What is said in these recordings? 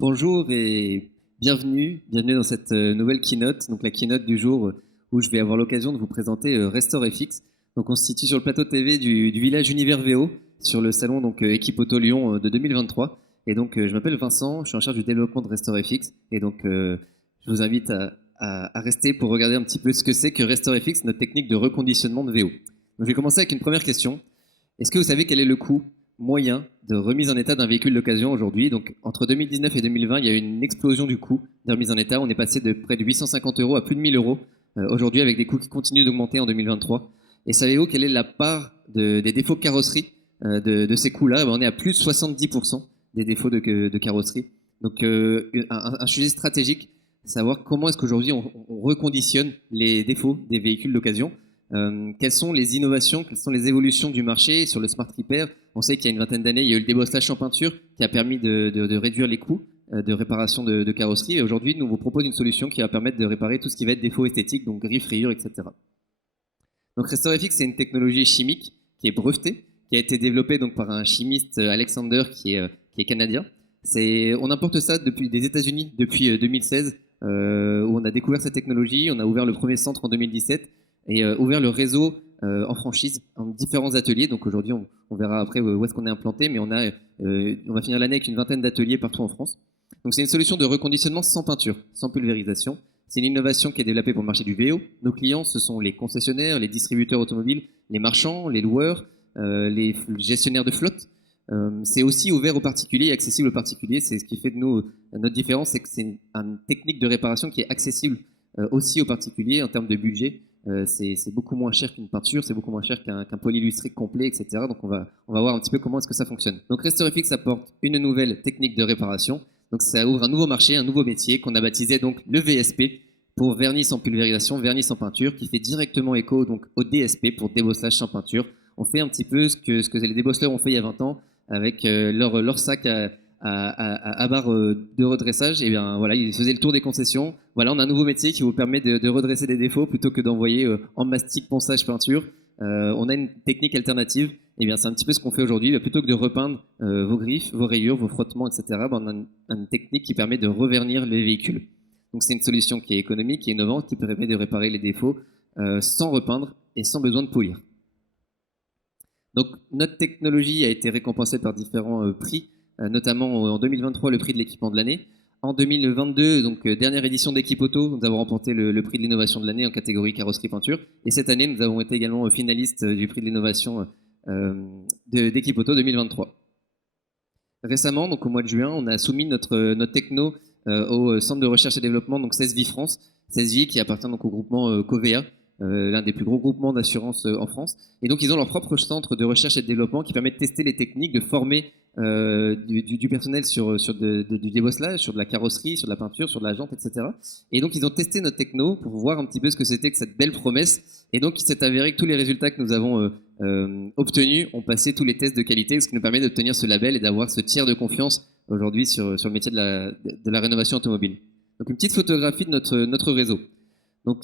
Bonjour et bienvenue dans cette nouvelle keynote, donc la keynote du jour où je vais avoir l'occasion de vous présenter RestoreFX. Donc on se situe sur le plateau TV du village Univers VO sur le salon donc Equipoto Lyon de 2023. Et donc je m'appelle Vincent, je suis en charge du développement de RestoreFX et donc je vous invite à rester pour regarder un petit peu ce que c'est que RestoreFX, notre technique de reconditionnement de VO. Donc je vais commencer avec une première question. Est-ce que vous savez quel est le coût moyen de remise en état d'un véhicule d'occasion aujourd'hui? Donc entre 2019 et 2020, il y a eu une explosion du coût de remise en état. On est passé de près de 850 euros à plus de 1000 euros aujourd'hui, avec des coûts qui continuent d'augmenter en 2023. Et savez-vous quelle est la part des défauts de carrosserie de ces coûts-là? On est à plus de 70% des défauts de carrosserie. Donc un sujet stratégique, savoir comment est-ce qu'aujourd'hui on reconditionne les défauts des véhicules d'occasion. Quelles sont les innovations, quelles sont les évolutions du marché sur le smart repair? On sait qu'il y a une vingtaine d'années, il y a eu le débosselage en peinture qui a permis de réduire les coûts de réparation de carrosserie. Et aujourd'hui, nous vous propose une solution qui va permettre de réparer tout ce qui va être défauts esthétiques, donc griffes, rayures, etc. Donc RestoreFX, c'est une technologie chimique qui est brevetée, qui a été développée donc par un chimiste Alexander qui est canadien. On importe ça depuis des États-Unis depuis 2016, où on a découvert cette technologie. On a ouvert le premier centre en 2017 et ouvert le réseau en franchise en différents ateliers. Donc aujourd'hui, on verra après où est-ce qu'on est implanté, mais on va finir l'année avec une vingtaine d'ateliers partout en France. Donc c'est une solution de reconditionnement sans peinture, sans pulvérisation. C'est une innovation qui est développée pour le marché du VO. Nos clients, ce sont les concessionnaires, les distributeurs automobiles, les marchands, les loueurs, les gestionnaires de flotte. C'est aussi ouvert aux particuliers et accessible aux particuliers. C'est ce qui fait de nous notre différence, c'est que c'est une technique de réparation qui est accessible aussi aux particuliers en termes de budget. C'est beaucoup moins cher qu'une peinture, c'est beaucoup moins cher qu'un polylustré complet, etc. Donc on va voir un petit peu comment est-ce que ça fonctionne. Donc RestoreFX apporte une nouvelle technique de réparation. Donc ça ouvre un nouveau marché, un nouveau métier qu'on a baptisé donc le VSP pour vernis sans pulvérisation, vernis sans peinture, qui fait directement écho donc au DSP pour débosselage sans peinture. On fait un petit peu ce que les débosseleurs ont fait il y a 20 ans avec leur sac à barre de redressage. Et bien voilà, ils faisaient le tour des concessions. Voilà, on a un nouveau métier qui vous permet de redresser des défauts plutôt que d'envoyer en mastic, ponçage, peinture. On a une technique alternative. Et bien c'est un petit peu ce qu'on fait aujourd'hui. Plutôt que de repeindre vos griffes, vos rayures, vos frottements, etc., on a une technique qui permet de revernir les véhicules. Donc c'est une solution qui est économique, qui est innovante, qui permet de réparer les défauts sans repeindre et sans besoin de polir. Donc notre technologie a été récompensée par différents prix, notamment en 2023 le prix de l'équipement de l'année. En 2022, donc dernière édition d'Equipoto, nous avons remporté le prix de l'innovation de l'année en catégorie carrosserie peinture. Et cette année, nous avons été également finalistes du prix de l'innovation d'Equipoto 2023. Récemment, donc au mois de juin, on a soumis notre techno au centre de recherche et développement, donc CESVI France, CESVI qui appartient donc au groupement Covea, l'un des plus gros groupements d'assurance en France. Et donc ils ont leur propre centre de recherche et de développement qui permet de tester les techniques, de former du personnel sur du débosselage, sur de la carrosserie, sur de la peinture, sur de la jante, etc. Et donc ils ont testé notre techno pour voir un petit peu ce que c'était que cette belle promesse. Et donc il s'est avéré que tous les résultats que nous avons obtenus ont passé tous les tests de qualité, ce qui nous permet d'obtenir ce label et d'avoir ce tiers de confiance aujourd'hui sur le métier de la rénovation automobile. Donc une petite photographie de notre réseau. Donc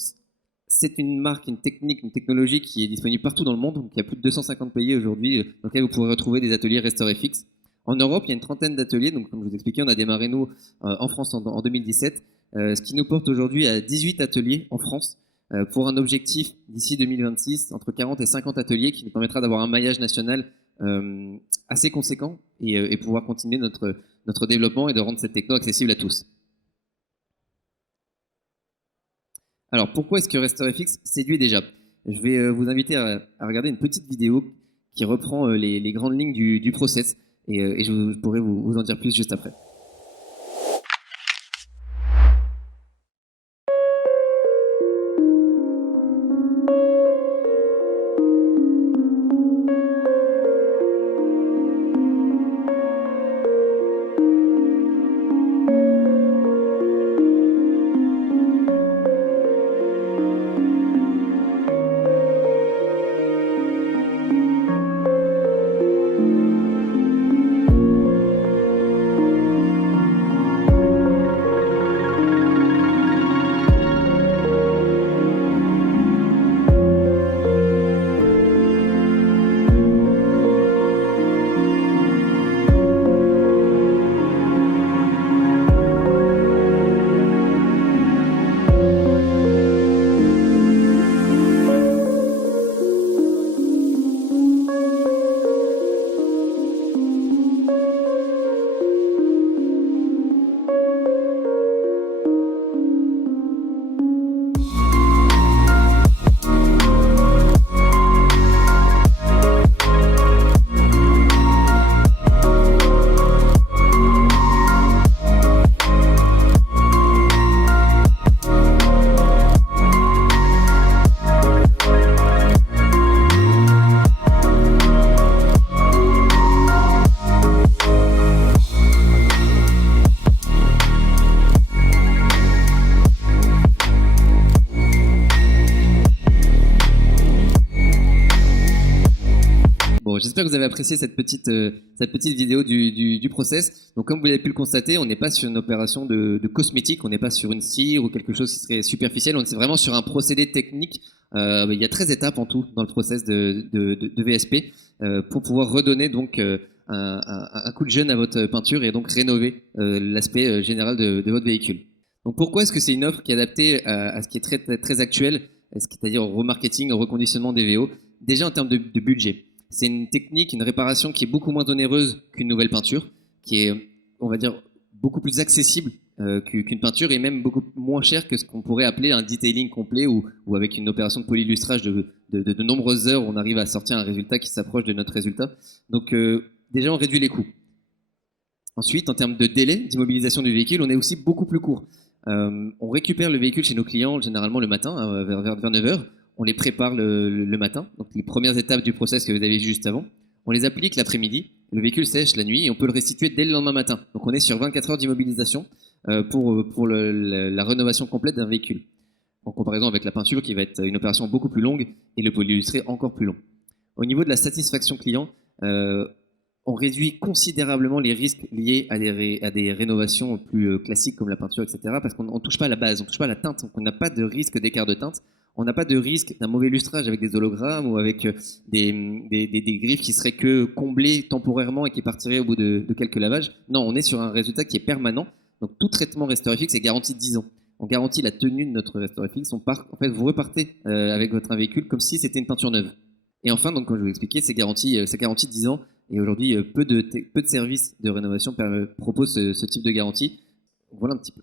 c'est une marque, une technique, une technologie qui est disponible partout dans le monde. Donc il y a plus de 250 pays aujourd'hui dans lesquels vous pourrez retrouver des ateliers RestoreFX. En Europe, il y a une trentaine d'ateliers. Donc comme je vous expliquais, on a démarré nous en France en 2017, ce qui nous porte aujourd'hui à 18 ateliers en France pour un objectif d'ici 2026 entre 40 et 50 ateliers qui nous permettra d'avoir un maillage national assez conséquent et pouvoir continuer notre développement et de rendre cette techno accessible à tous. Alors, pourquoi est-ce que RestoreFX séduit déjà? Je vais vous inviter à regarder une petite vidéo qui reprend les grandes lignes du process et je pourrai vous en dire plus juste après. j'espère que vous avez apprécié cette petite vidéo du process. Donc, comme vous l'avez pu le constater, on n'est pas sur une opération de cosmétique, on n'est pas sur une cire ou quelque chose qui serait superficiel, on est vraiment sur un procédé technique. Il y a 13 étapes en tout dans le process de VSP pour pouvoir redonner donc un coup de jeune à votre peinture et donc rénover l'aspect général de votre véhicule. Donc pourquoi est-ce que c'est une offre qui est adaptée à ce qui est très, très actuel, c'est-à-dire au remarketing, au reconditionnement des VO? Déjà en termes de budget, c'est une technique, une réparation qui est beaucoup moins onéreuse qu'une nouvelle peinture, qui est, on va dire, beaucoup plus accessible qu'une peinture et même beaucoup moins cher que ce qu'on pourrait appeler un detailing complet ou avec une opération de polylustrage de nombreuses heures, on arrive à sortir un résultat qui s'approche de notre résultat. Donc déjà, on réduit les coûts. Ensuite, en termes de délai d'immobilisation du véhicule, on est aussi beaucoup plus court. On récupère le véhicule chez nos clients généralement le matin, vers 9h. On les prépare le matin, donc les premières étapes du process que vous avez vu juste avant. On les applique l'après-midi, le véhicule sèche la nuit et on peut le restituer dès le lendemain matin. Donc on est sur 24 heures d'immobilisation pour la rénovation complète d'un véhicule. En comparaison avec la peinture qui va être une opération beaucoup plus longue et le polyillustré encore plus long. Au niveau de la satisfaction client, on réduit considérablement les risques liés à des rénovations plus classiques comme la peinture, etc. Parce qu'on ne touche pas à la base, on ne touche pas à la teinte, donc on n'a pas de risque d'écart de teinte. On n'a pas de risque d'un mauvais lustrage avec des hologrammes ou avec des griffes qui seraient que comblées temporairement et qui partiraient au bout de quelques lavages. Non, on est sur un résultat qui est permanent. Donc tout traitement RestoreFX est garanti 10 ans. On garantit la tenue de notre RestoreFX. En fait, vous repartez avec votre véhicule comme si c'était une peinture neuve. Et enfin, donc, comme je vous l'expliquais, c'est garanti 10 ans. Et aujourd'hui, peu de services de rénovation proposent ce type de garantie. Voilà un petit peu.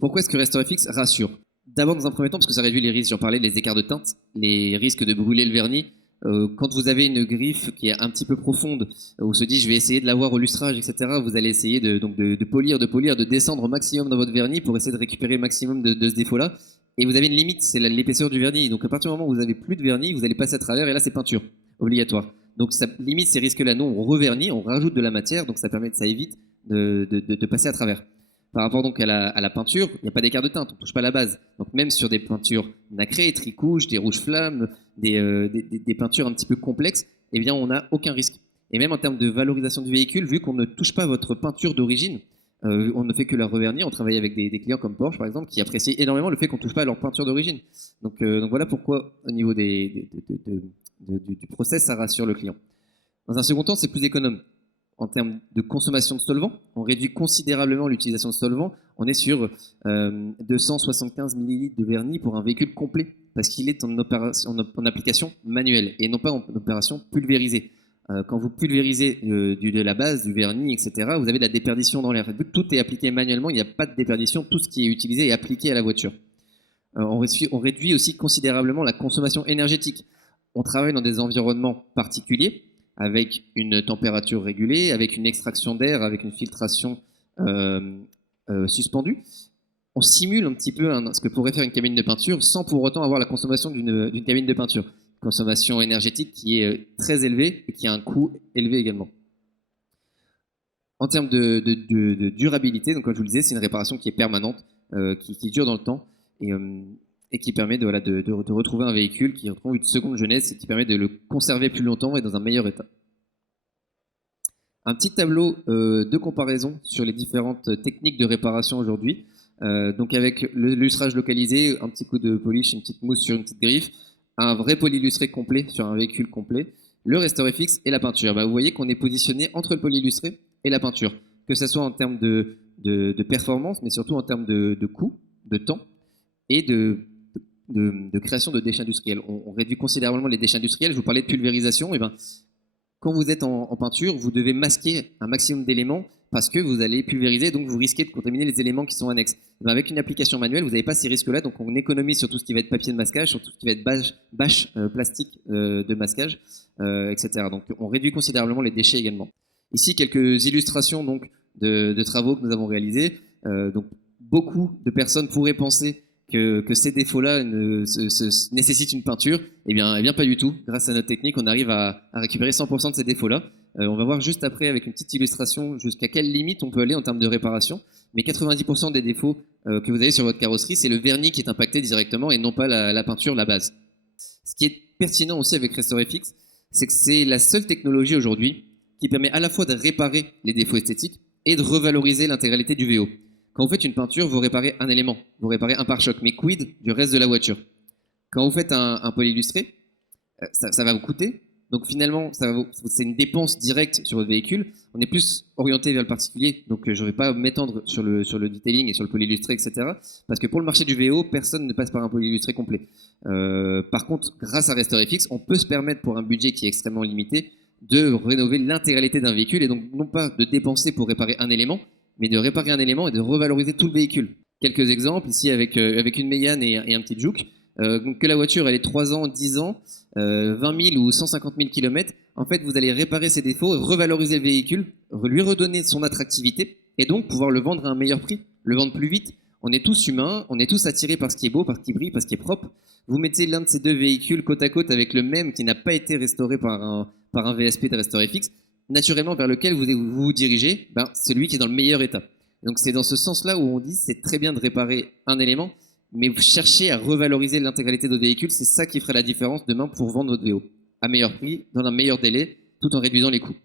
Pourquoi est-ce que RestoreFX rassure? D'abord, dans un premier temps, parce que ça réduit les risques. J'en parlais, les écarts de teinte, les risques de brûler le vernis. Quand vous avez une griffe qui est un petit peu profonde, où on se dit je vais essayer de l'avoir au lustrage, etc., vous allez essayer de polir, de descendre au maximum dans votre vernis pour essayer de récupérer le maximum de ce défaut-là. Et vous avez une limite, c'est l'épaisseur du vernis. Donc à partir du moment où vous avez plus de vernis, vous allez passer à travers et là c'est peinture, obligatoire. Donc ça limite ces risques-là. Nous on revernit, on rajoute de la matière, donc ça évite de passer à travers. Par rapport donc à la peinture, il n'y a pas d'écart de teinte, on ne touche pas la base. Donc même sur des peintures nacrées, tricouches, des rouges flammes, des peintures un petit peu complexes, eh bien on n'a aucun risque. Et même en termes de valorisation du véhicule, vu qu'on ne touche pas votre peinture d'origine, on ne fait que la revernir. On travaille avec des clients comme Porsche par exemple qui apprécient énormément le fait qu'on ne touche pas à leur peinture d'origine. Donc voilà pourquoi au niveau du process ça rassure le client. Dans un second temps, c'est plus économe. En termes de consommation de solvant, on réduit considérablement l'utilisation de solvant. On est sur 275 ml de vernis pour un véhicule complet parce qu'il est en application manuelle et non pas en opération pulvérisée. Quand vous pulvérisez de la base, du vernis, etc., vous avez de la déperdition dans l'air. Vu que tout est appliqué manuellement, il n'y a pas de déperdition. Tout ce qui est utilisé est appliqué à la voiture. On réduit aussi considérablement la consommation énergétique. On travaille dans des environnements particuliers, avec une température régulée, avec une extraction d'air, avec une filtration suspendue. On simule un petit peu ce que pourrait faire une cabine de peinture sans pour autant avoir la consommation d'une cabine de peinture. Consommation énergétique qui est très élevée et qui a un coût élevé également. En termes de durabilité, donc comme je vous le disais, c'est une réparation qui est permanente, qui dure dans le temps et qui permet de retrouver un véhicule qui retrouve une seconde jeunesse et qui permet de le conserver plus longtemps et dans un meilleur état. Un petit tableau de comparaison sur les différentes techniques de réparation aujourd'hui. Donc avec le lustrage localisé, un petit coup de polish, une petite mousse sur une petite griffe, un vrai polyillustré complet sur un véhicule complet, le RestoreFX et la peinture. Vous voyez qu'on est positionné entre le polyillustré et la peinture, que ce soit en termes de performance, mais surtout en termes de coût, de temps et de création de déchets industriels. On réduit considérablement les déchets industriels. Je vous parlais de pulvérisation. Et quand vous êtes en peinture, vous devez masquer un maximum d'éléments parce que vous allez pulvériser, donc vous risquez de contaminer les éléments qui sont annexes. Avec une application manuelle, vous n'avez pas ces risques-là, donc on économise sur tout ce qui va être papier de masquage, sur tout ce qui va être bâche plastique de masquage, etc. Donc on réduit considérablement les déchets également. Ici, quelques illustrations donc, de travaux que nous avons réalisés. Donc beaucoup de personnes pourraient penser que ces défauts-là nécessitent une peinture. Eh bien pas du tout. Grâce à notre technique, on arrive à récupérer 100% de ces défauts-là. On va voir juste après, avec une petite illustration, jusqu'à quelle limite on peut aller en termes de réparation. Mais 90% des défauts que vous avez sur votre carrosserie, c'est le vernis qui est impacté directement et non pas la peinture, la base. Ce qui est pertinent aussi avec RestoreFX, c'est que c'est la seule technologie aujourd'hui qui permet à la fois de réparer les défauts esthétiques et de revaloriser l'intégralité du VO. Quand vous faites une peinture, vous réparez un élément, vous réparez un pare-choc, mais quid du reste de la voiture? Quand vous faites un polyillustré, ça va vous coûter. Donc finalement, c'est une dépense directe sur votre véhicule. On est plus orienté vers le particulier, donc je ne vais pas m'étendre sur le detailing et sur le polyillustré, etc. Parce que pour le marché du VO, personne ne passe par un polyillustré complet. Par contre, grâce à RestoreFX, on peut se permettre, pour un budget qui est extrêmement limité, de rénover l'intégralité d'un véhicule, et donc non pas de dépenser pour réparer un élément, mais de réparer un élément et de revaloriser tout le véhicule. Quelques exemples, ici avec une Mégane et un petit Juke. Que la voiture elle est 3 ans, 10 ans, 20 000 ou 150 000 km, en fait vous allez réparer ses défauts, revaloriser le véhicule, lui redonner son attractivité et donc pouvoir le vendre à un meilleur prix, le vendre plus vite. On est tous humains, on est tous attirés par ce qui est beau, par ce qui brille, par ce qui est propre. Vous mettez l'un de ces deux véhicules côte à côte avec le même qui n'a pas été restauré par un VSP de RestoreFX, naturellement vers lequel vous vous dirigez, celui qui est dans le meilleur état. Donc c'est dans ce sens-là où on dit c'est très bien de réparer un élément, mais vous cherchez à revaloriser l'intégralité de votre véhicule, c'est ça qui fera la différence demain pour vendre votre VO à meilleur prix, dans un meilleur délai, tout en réduisant les coûts.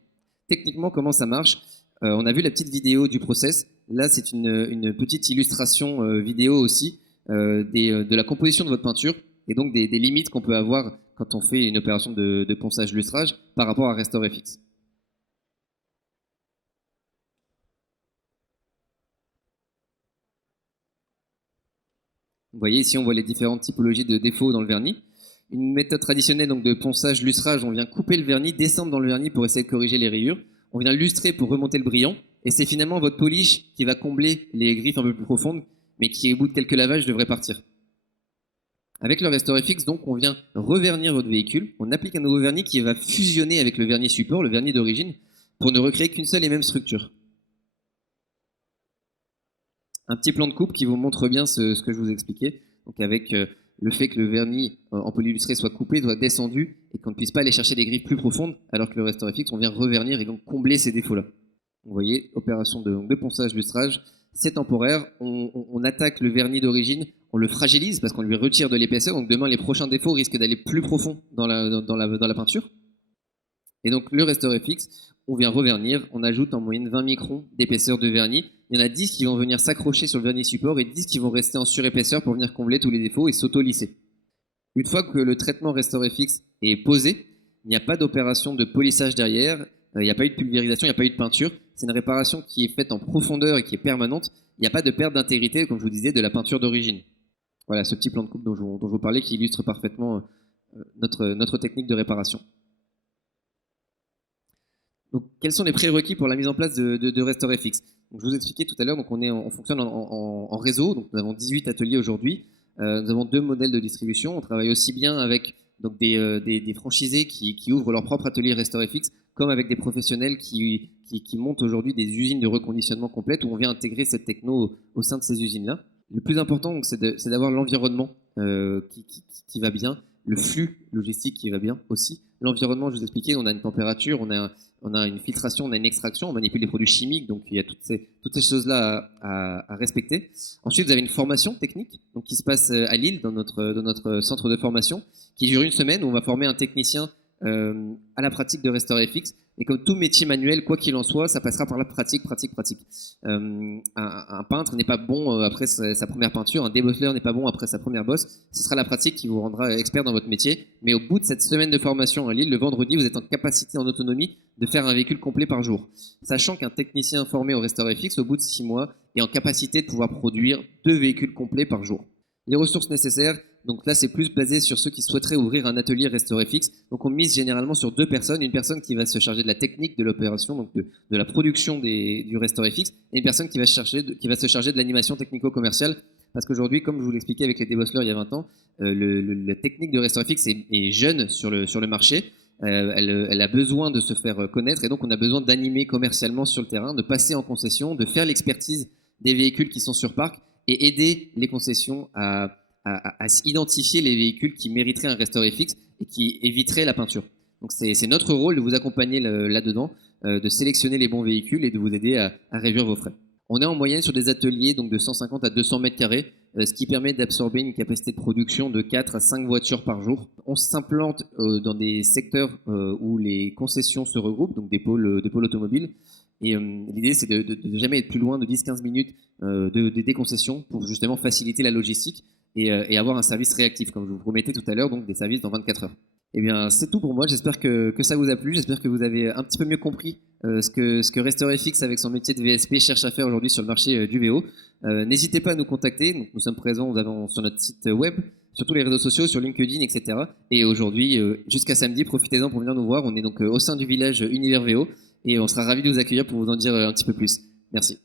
Techniquement, comment ça marche? On a vu la petite vidéo du process. Là, c'est une petite illustration vidéo aussi de la composition de votre peinture et donc des limites qu'on peut avoir quand on fait une opération de ponçage-lustrage par rapport à RestoreFX. Vous voyez ici, on voit les différentes typologies de défauts dans le vernis. Une méthode traditionnelle donc, de ponçage-lustrage, on vient couper le vernis, descendre dans le vernis pour essayer de corriger les rayures. On vient lustrer pour remonter le brillant. Et c'est finalement votre polish qui va combler les griffes un peu plus profondes, mais qui, au bout de quelques lavages, devrait partir. Avec le RestoreFX, donc, on vient revernir votre véhicule. On applique un nouveau vernis qui va fusionner avec le vernis support, le vernis d'origine, pour ne recréer qu'une seule et même structure. Un petit plan de coupe qui vous montre bien ce que je vous expliquais. Donc avec le fait que le vernis en polyillustré soit coupé, soit descendu, et qu'on ne puisse pas aller chercher des griffes plus profondes, alors que le RestoreFX, on vient revernir et donc combler ces défauts-là. Vous voyez, opération de ponçage-lustrage, c'est temporaire. On attaque le vernis d'origine, on le fragilise parce qu'on lui retire de l'épaisseur. Donc demain, les prochains défauts risquent d'aller plus profond dans la peinture. Et donc le RestoreFX, on vient revernir, on ajoute en moyenne 20 microns d'épaisseur de vernis. Il y en a 10 qui vont venir s'accrocher sur le vernis support et 10 qui vont rester en surépaisseur pour venir combler tous les défauts et s'auto-lisser. Une fois que le traitement RestoreFX est posé, il n'y a pas d'opération de polissage derrière, il n'y a pas eu de pulvérisation, il n'y a pas eu de peinture. C'est une réparation qui est faite en profondeur et qui est permanente. Il n'y a pas de perte d'intégrité, comme je vous disais, de la peinture d'origine. Voilà ce petit plan de coupe dont je vous parlais qui illustre parfaitement notre technique de réparation. Donc, quels sont les prérequis pour la mise en place de RestoreFX? Donc, je vous expliquais tout à l'heure, on fonctionne en réseau, donc nous avons 18 ateliers aujourd'hui, nous avons 2 modèles de distribution, on travaille aussi bien avec donc, des franchisés qui ouvrent leur propre atelier RestoreFX, comme avec des professionnels qui montent aujourd'hui des usines de reconditionnement complètes où on vient intégrer cette techno au sein de ces usines-là. Le plus important, c'est d'avoir l'environnement qui va bien, le flux logistique qui va bien aussi. L'environnement, je vous expliquais, on a une température, on a une filtration, on a une extraction, on manipule des produits chimiques, donc il y a toutes ces choses-là à respecter. Ensuite, vous avez une formation technique donc, qui se passe à Lille, dans notre centre de formation, qui dure une semaine, où on va former un technicien à la pratique de RestoreFX. Et comme tout métier manuel, quoi qu'il en soit, ça passera par la pratique. Un peintre n'est pas bon après sa première peinture, un débosseleur n'est pas bon après sa première bosse. Ce sera la pratique qui vous rendra expert dans votre métier. Mais au bout de cette semaine de formation à Lille, le vendredi, vous êtes en capacité, en autonomie, de faire un véhicule complet par jour. Sachant qu'un technicien formé au RestoreFX, au bout de 6 mois, est en capacité de pouvoir produire 2 véhicules complets par jour. Les ressources nécessaires, donc là c'est plus basé sur ceux qui souhaiteraient ouvrir un atelier RestoreFX. Donc on mise généralement sur 2 personnes, une personne qui va se charger de la technique de l'opération, donc de la production du RestoreFX, et une personne qui va se charger de l'animation technico-commerciale. Parce qu'aujourd'hui, comme je vous l'expliquais avec les débosseleurs il y a 20 ans, la technique de RestoreFX est jeune sur le marché. Elle a besoin de se faire connaître et donc on a besoin d'animer commercialement sur le terrain, de passer en concession, de faire l'expertise des véhicules qui sont sur parc et aider les concessions à identifier les véhicules qui mériteraient un RestoreFX et qui éviteraient la peinture. Donc c'est notre rôle de vous accompagner là-dedans, de sélectionner les bons véhicules et de vous aider à réduire vos frais. On est en moyenne sur des ateliers donc de 150 à 200 mètres carrés. ce qui permet d'absorber une capacité de production de 4 à 5 voitures par jour. On s'implante dans des secteurs où les concessions se regroupent, donc des pôles automobiles. Et l'idée, c'est de jamais être plus loin de 10-15 minutes des concessions pour justement faciliter la logistique et avoir un service réactif, comme je vous promettais tout à l'heure, donc des services dans 24 heures. Eh bien, c'est tout pour moi. J'espère que ça vous a plu. J'espère que vous avez un petit peu mieux compris ce que RestaurFX, avec son métier de VSP, cherche à faire aujourd'hui sur le marché du VO. N'hésitez pas à nous contacter. Donc, nous sommes présents sur notre site web, sur tous les réseaux sociaux, sur LinkedIn, etc. Et aujourd'hui, jusqu'à samedi, profitez-en pour venir nous voir. On est donc au sein du village Univers VO et on sera ravis de vous accueillir pour vous en dire un petit peu plus. Merci.